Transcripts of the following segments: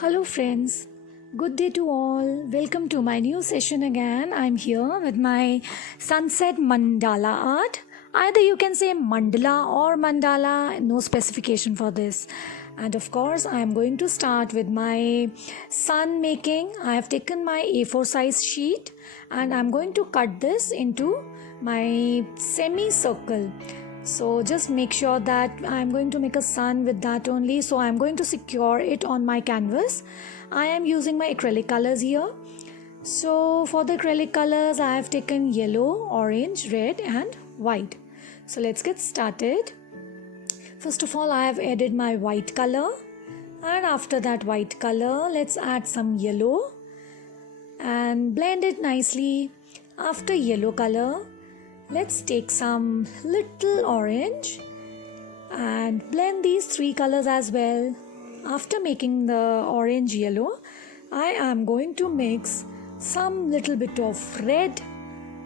Hello, friends. Good day to all. Welcome to my new session again. I'm here with my sunset mandala art. Either you can say mandala or mandala, no specification for this. And of course, I'm going to start with my sun making. I have taken my A4 size sheet and I'm going to cut this into my semicircle. So just make sure that I'm going to make a sun with that only. So I'm going to secure it on my canvas. I am using my acrylic colors here. So for the acrylic colors I have taken yellow, orange, red and white. So let's get started. First of all, I have added my white color, and after that white color let's add some yellow and blend it nicely. After yellow color, let's take some little orange and blend these three colors as well. After making the orange yellow, I am going to mix some little bit of red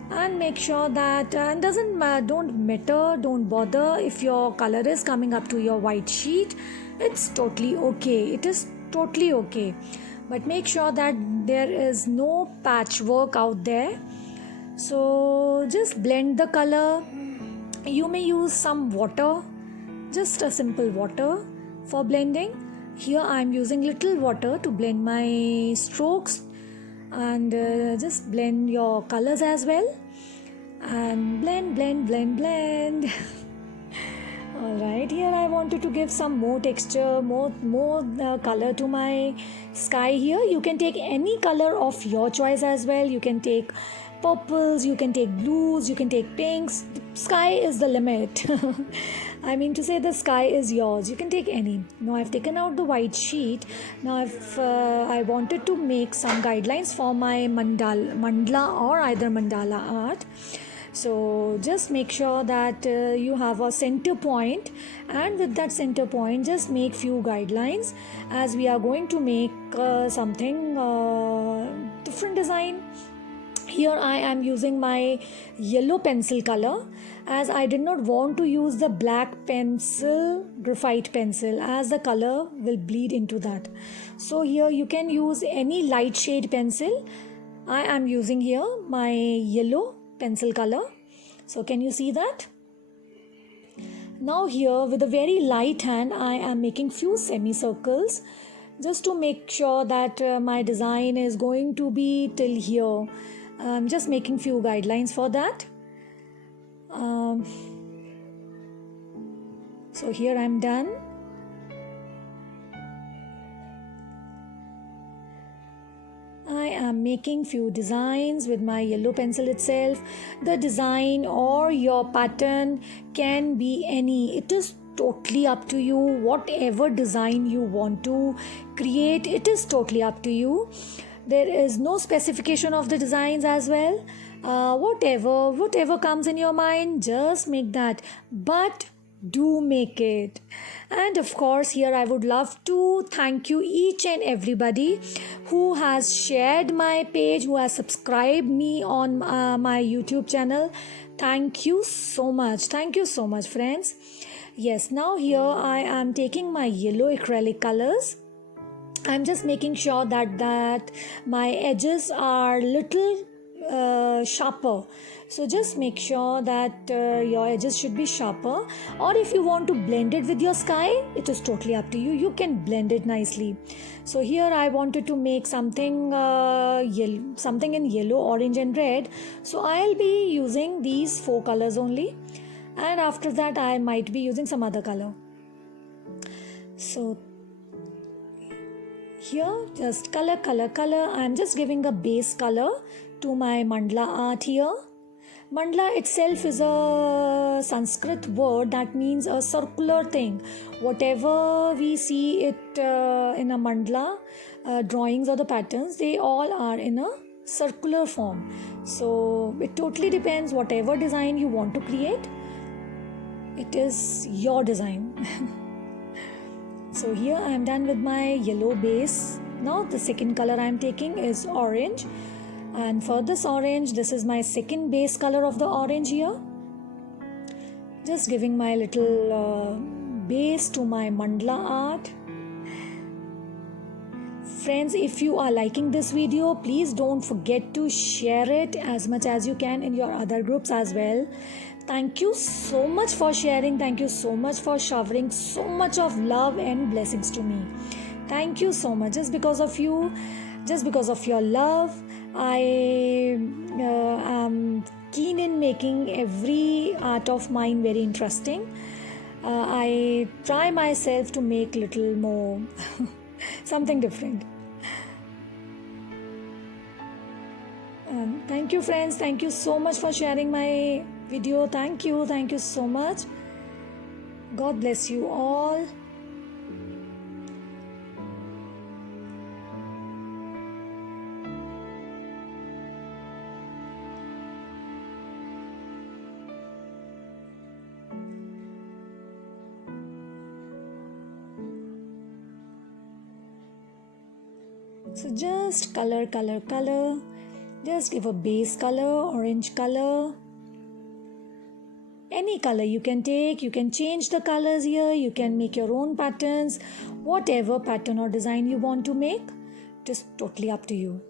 and make sure that don't bother if your color is coming up to your white sheet. It's totally okay. It is totally okay. But make sure that there is no patchwork out there. So just blend the color. You may use some water, just a simple water for blending. Here I am using little water to blend my strokes, and just blend your colors as well, and blend. Alright, here I wanted to give some more texture, more color to my sky. Here you can take any color of your choice as well. You can take purples, you can take blues, you can take pinks. The sky is the limit. I mean to say, the sky is yours. You can take any. Now I've taken out the white sheet. Now I wanted to make some guidelines for my mandala or either mandala art. So just make sure that you have a center point, and with that center point just make few guidelines, as we are going to make something different design. Here I am using my yellow pencil color, as I did not want to use the black pencil, graphite pencil, as the color will bleed into that. So here you can use any light shade pencil. I am using here my yellow pencil color. So can you see that? Now here with a very light hand I am making few semicircles, just to make sure that my design is going to be till here. I'm just making few guidelines for that. So here I'm done. I am making few designs with my yellow pencil itself. The design or your pattern can be any. It is totally up to you. Whatever design you want to create, it is totally up to you. There is no specification of the designs as well. Whatever comes in your mind, just make that. But do make it. And of course, here I would love to thank you each and everybody who has shared my page, who has subscribed me on my YouTube channel. Thank you so much. Thank you so much, friends. Yes, now here I am taking my yellow acrylic colors. I'm just making sure that my edges are little sharper. So just make sure that your edges should be sharper, or if you want to blend it with your sky, it is totally up to you. You can blend it nicely. So here I wanted to make something something in yellow, orange and red. So I'll be using these four colors only, and after that I might be using some other color. So here just color. I'm just giving a base color to my mandala art here. Mandala itself is a Sanskrit word that means a circular thing. Whatever we see it in a mandala drawings or the patterns, they all are in a circular form. So it totally depends whatever design you want to create. It is your design. So here I am done with my yellow base. Now the second color I am taking is orange, and for this orange, this is my second base color of the orange here. Just giving my little base to my mandala art. Friends, if you are liking this video, please don't forget to share it as much as you can in your other groups as well. Thank you so much for sharing. Thank you so much for showering so much of love and blessings to me. Thank you so much. Just because of you, just because of your love, I am keen in making every art of mine very interesting. I try myself to make little more something different. Thank you, friends. Thank you so much for sharing my video. Thank you so much. God bless you all. So just color. Just give a base color, orange color. Any color you can take, you can change the colors here, you can make your own patterns, whatever pattern or design you want to make, just totally up to you.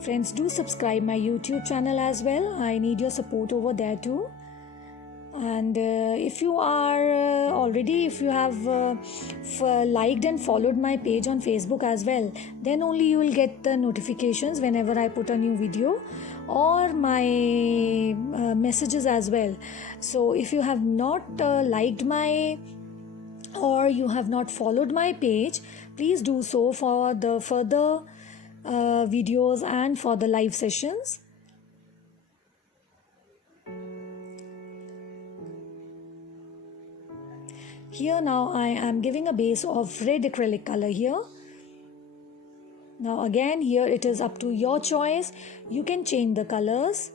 Friends, do subscribe my YouTube channel as well. I need your support over there too. And if you are if you have liked and followed my page on Facebook as well, then only you will get the notifications whenever I put a new video or my messages as well. So if you have not liked my or you have not followed my page, please do so for the further videos and for the live sessions. Here now I am giving a base of red acrylic color here. Now again here it is up to your choice. You can change the colors.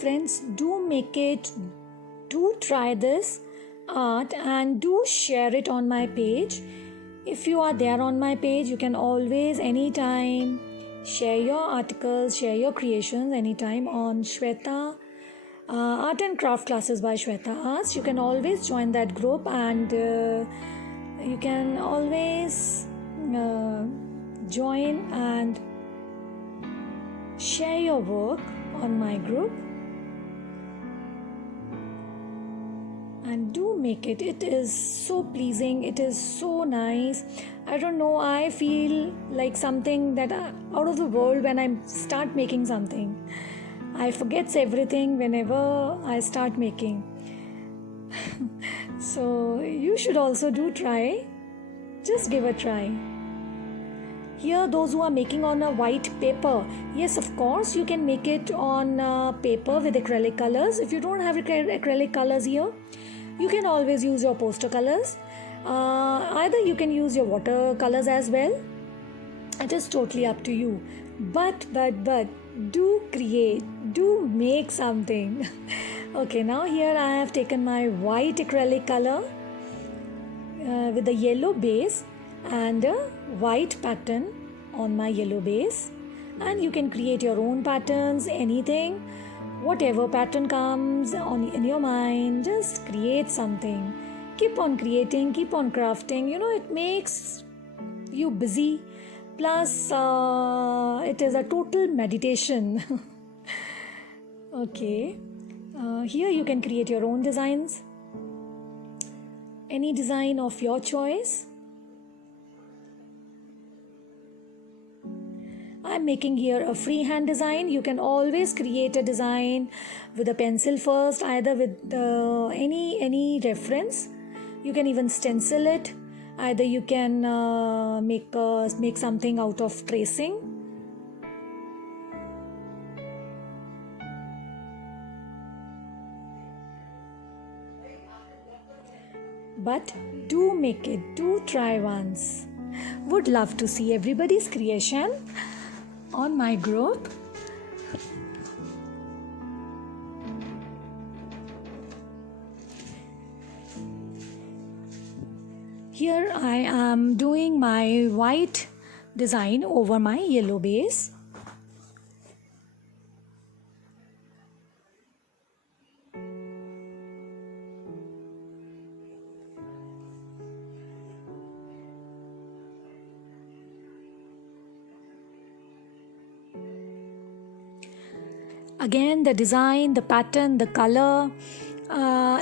Friends, do make it, do try this art and do share it on my page. If you are there on my page, you can always anytime share your articles, share your creations anytime on Shweta Art and Craft Classes by Shweta Arts. You can always join that group and you can always join and share your work on my group. And do make it. It is so pleasing. It is so nice. I don't know. I feel like something that out of the world when I start making something. I forgets everything whenever I start making. So you should also do try. Just give a try. Here, those who are making on a white paper, yes, of course, you can make it on paper with acrylic colors. If you don't have acrylic colors here, you can always use your poster colors. Either you can use your watercolors as well. It is totally up to you. But do create, do make something. Okay, now here I have taken my white acrylic color with a yellow base and a white pattern on my yellow base, and you can create your own patterns, anything, whatever pattern comes in your mind, just create something. Keep on creating, keep on crafting. It makes you busy, plus it is a total meditation. Okay, here you can create your own designs, any design of your choice. I'm making here a freehand design. You can always create a design with a pencil first, either with any reference. You can even stencil it. Either you can make something out of tracing. but do make it, do try once. Would love to see everybody's creation on my group. Here I am doing my white design over my yellow base. Again, the design, the pattern, the color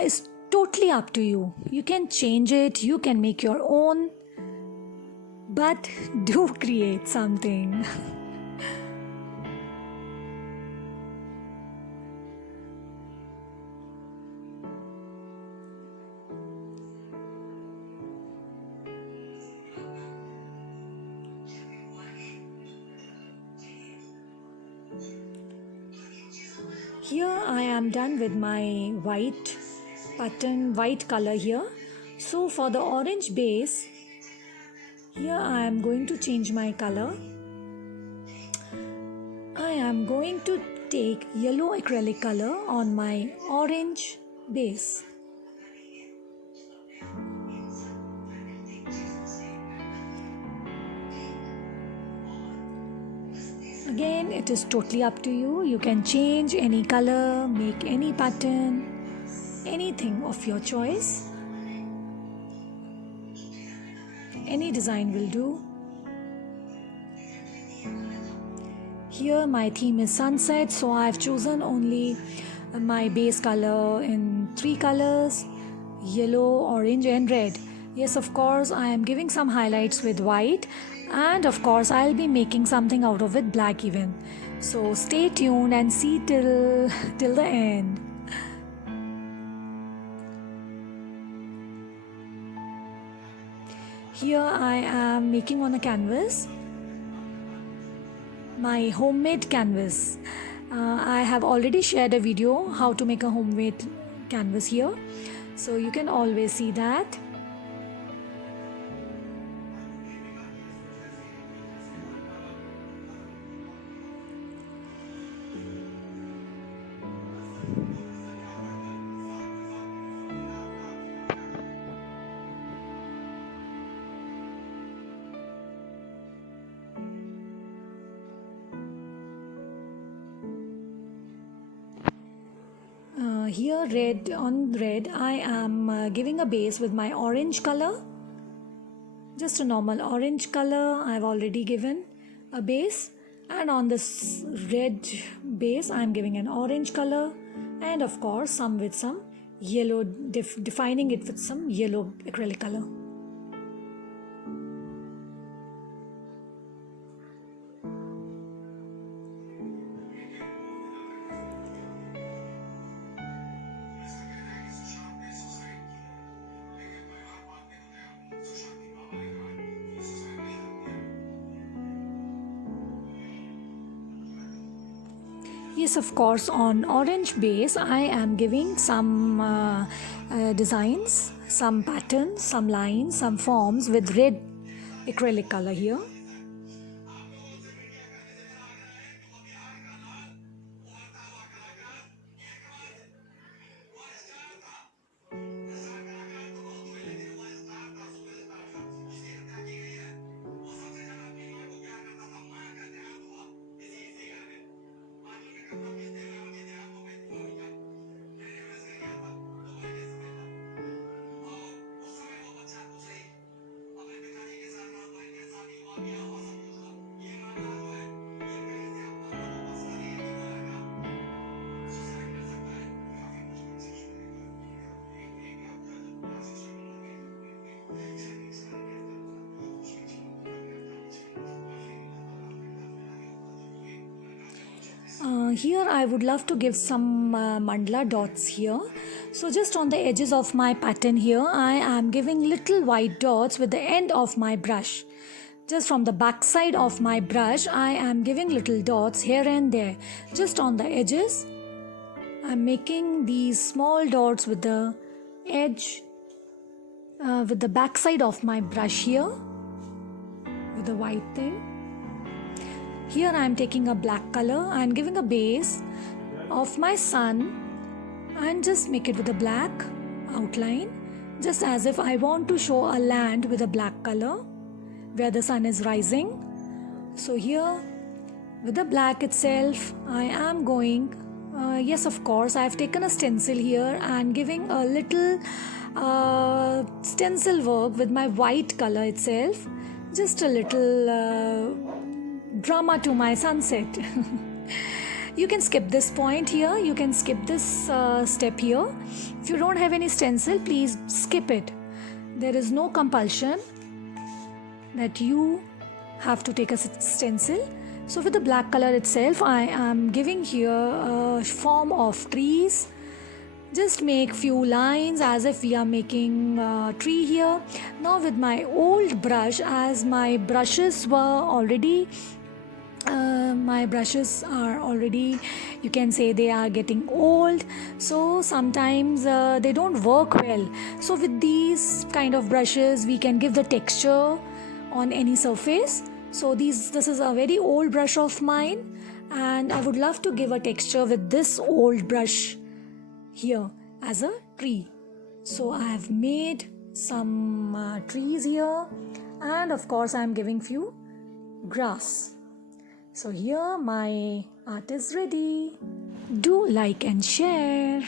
is totally up to you. You can change it, you can make your own, but do create something. Here I am done with my white pattern, white color here. So for the orange base, here I am going to change my color. I am going to take yellow acrylic color on my orange base. Again, it is totally up to you. You can change any color, make any pattern, anything of your choice. Any design will do. Here my theme is sunset, so I've chosen only my base color in 3 colors: yellow, orange and red. Yes, of course, I am giving some highlights with white, and of course I'll be making something out of it, black even. So stay tuned and see till the end. Here I am making on a canvas, my homemade canvas. I have already shared a video how to make a homemade canvas here, so you can always see that. Here red on red, I am giving a base with my orange color, just a normal orange color. I've already given a base, and on this red base I am giving an orange color, and of course some with some yellow, defining it with some yellow acrylic color. Yes, of course, on orange base I am giving some designs, some patterns, some lines, some forms with red acrylic color here. Here I would love to give some mandala dots here. So just on the edges of my pattern here, I am giving little white dots with the end of my brush. Just from the back side of my brush, I am giving little dots here and there. Just on the edges, I'm making these small dots with the edge with the back side of my brush here with the white thing. Here I am taking a black color and giving a base of my sun and just make it with a black outline, just as if I want to show a land with a black color where the sun is rising. So here with the black itself I am going, yes, of course I have taken a stencil here and giving a little stencil work with my white color itself, just a little drama to my sunset. You can skip this point here, you can skip this step here. If you don't have any stencil, please skip it. There is no compulsion that you have to take a stencil. So with the black color itself I am giving here a form of trees. Just make few lines as if we are making a tree here. Now with my old brush, as my brushes are already, you can say they are getting old, so sometimes they don't work well. So with these kind of brushes we can give the texture on any surface. So this is a very old brush of mine and I would love to give a texture with this old brush here as a tree. So I have made some trees here and of course I am giving few grass. So here my art is ready. Do like and share.